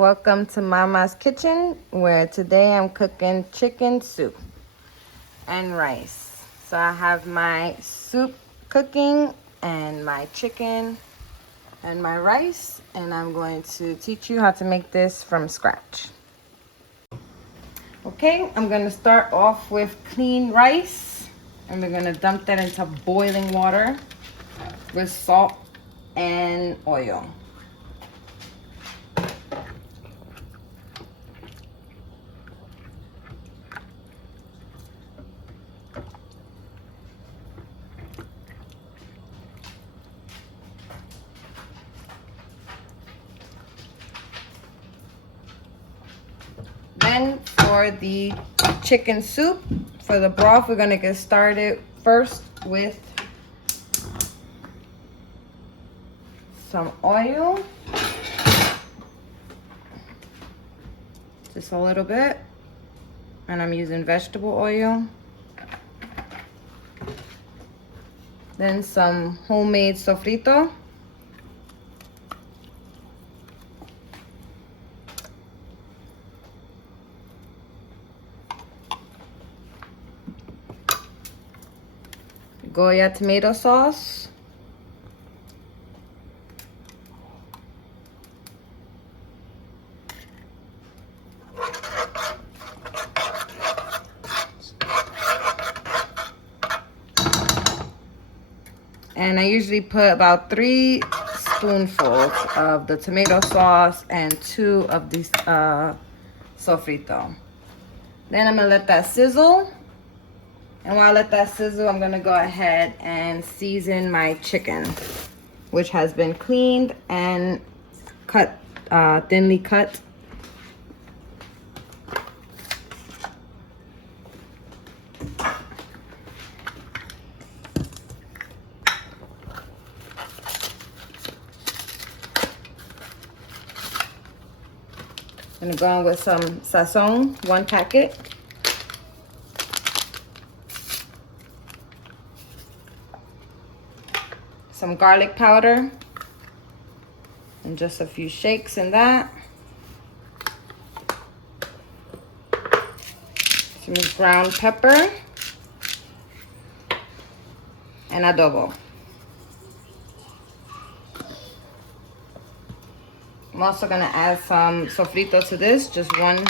Welcome to Mama's Kitchen, where today I'm cooking chicken soup and rice. So I have my soup cooking and my chicken and my rice, and I'm going to teach you how to make this from scratch. Okay, I'm going to start off with clean rice, and we're going to dump that into boiling water with salt and oil. Then for the chicken soup, for the broth, we're gonna get started first with some oil. Just a little bit. And I'm using vegetable oil. Then some homemade sofrito. Goya tomato sauce. And I usually put about 3 spoonfuls of the tomato sauce and 2 of the sofrito. Then I'm gonna let that sizzle. And while I let that sizzle, I'm gonna go ahead and season my chicken, which has been cleaned and cut, thinly cut. I'm gonna go in with some Sazon, 1 packet. Some garlic powder. And just a few shakes in that. Some ground pepper. And adobo. I'm also gonna add some sofrito to this, just 1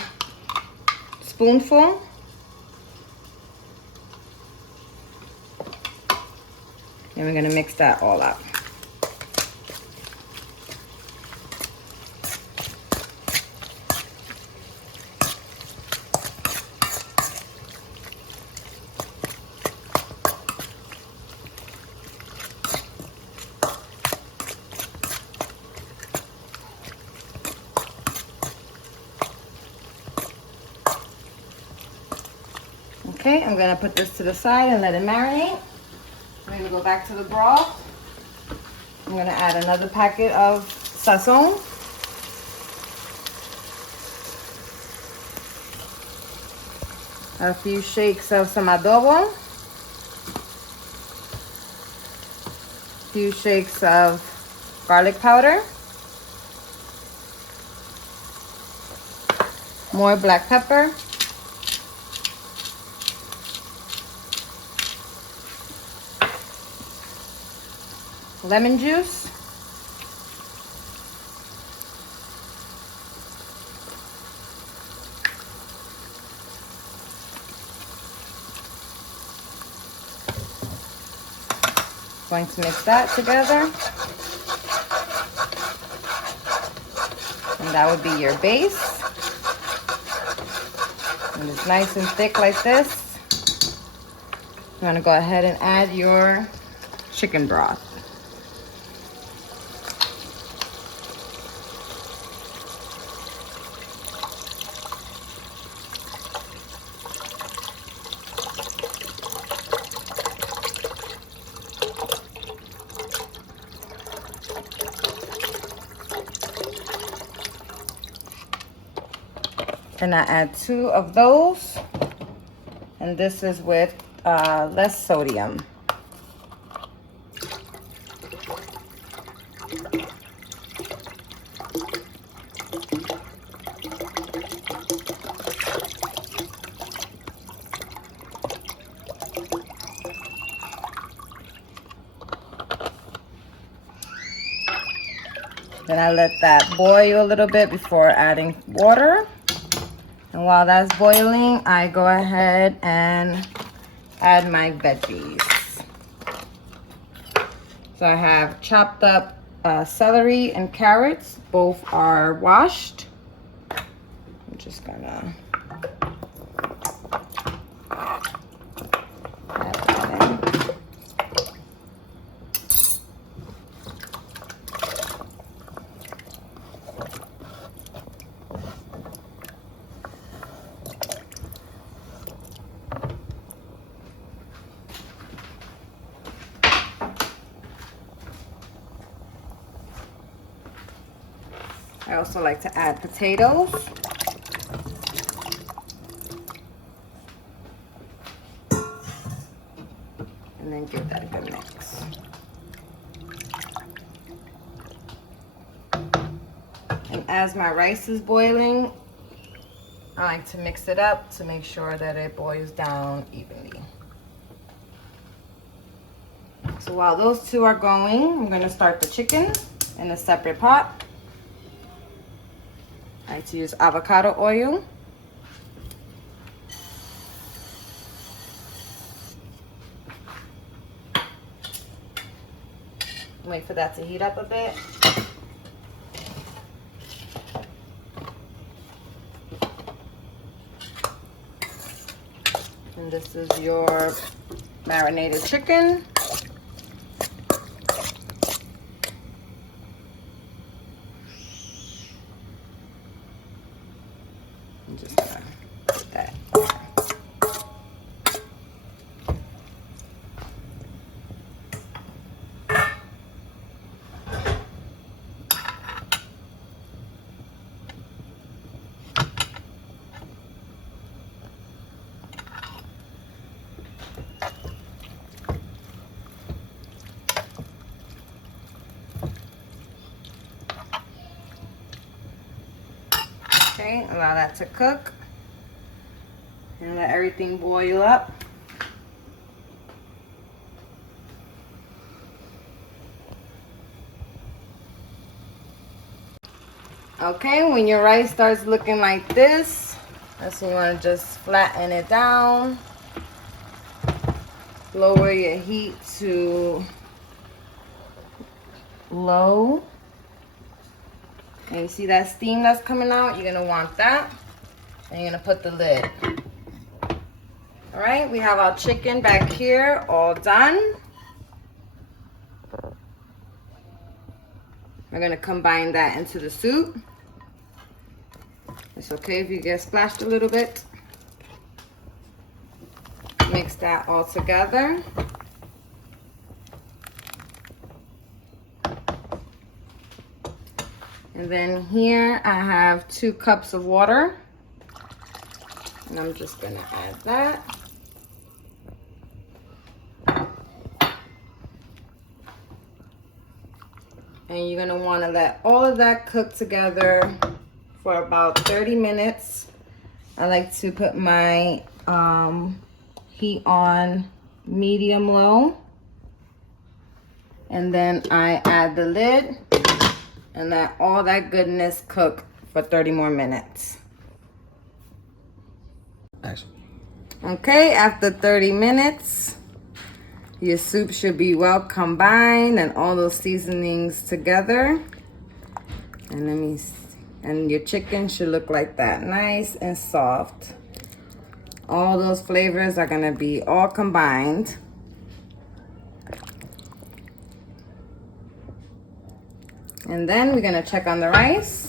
spoonful. And we're gonna mix that all up. Okay, I'm gonna put this to the side and let it marinate. I'm gonna go back to the broth. I'm gonna add another packet of Sazon. A few shakes of some adobo. A few shakes of garlic powder. More black pepper. Lemon juice. Going to mix that together. And that would be your base. And it's nice and thick like this. I'm gonna go ahead and add your chicken broth. And I add 2 of those. And this is with less sodium. Then I let that boil a little bit before adding water. And while that's boiling, I go ahead and add my veggies. So I have chopped up celery and carrots. Both are washed. I'm just gonna add that in. I also like to add potatoes. And then give that a good mix. And as my rice is boiling, I like to mix it up to make sure that it boils down evenly. So while those two are going, I'm going to start the chicken in a separate pot. I like to use avocado oil. Wait for that to heat up a bit. And this is your marinated chicken. I'm just gonna put that. Okay, allow that to cook and let everything boil up. Okay, when your rice starts looking like this, that's when you want to just flatten it down. Lower your heat to low. And you see that steam that's coming out? You're gonna want that. And you're gonna put the lid. All right, we have our chicken back here all done. We're gonna combine that into the soup. It's okay if you get splashed a little bit. Mix that all together. And then here I have 2 cups of water. And I'm just gonna add that. And you're gonna wanna let all of that cook together for about 30 minutes. I like to put my heat on medium low. And then I add the lid and let all that goodness cook for 30 more minutes. Okay, after 30 minutes, your soup should be well combined and all those seasonings together. And your chicken should look like that, nice and soft. All those flavors are gonna be all combined. And then we're gonna check on the rice.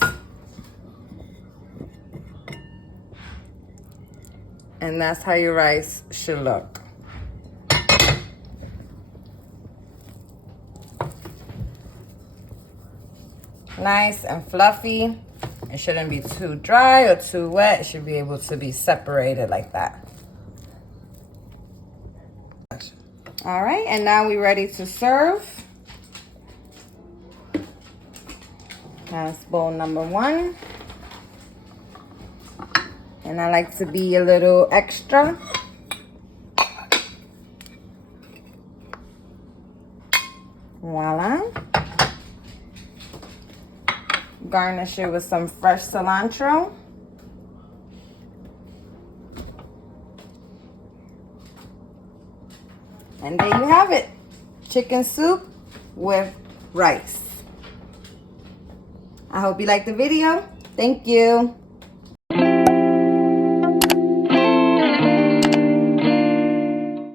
And that's how your rice should look. Nice and fluffy. It shouldn't be too dry or too wet. It should be able to be separated like that. All right, and now we're ready to serve. That's bowl number 1. And I like to be a little extra. Voila. garnish it with some fresh cilantro. And there you have it. Chicken soup with rice. I hope you liked the video. Thank you.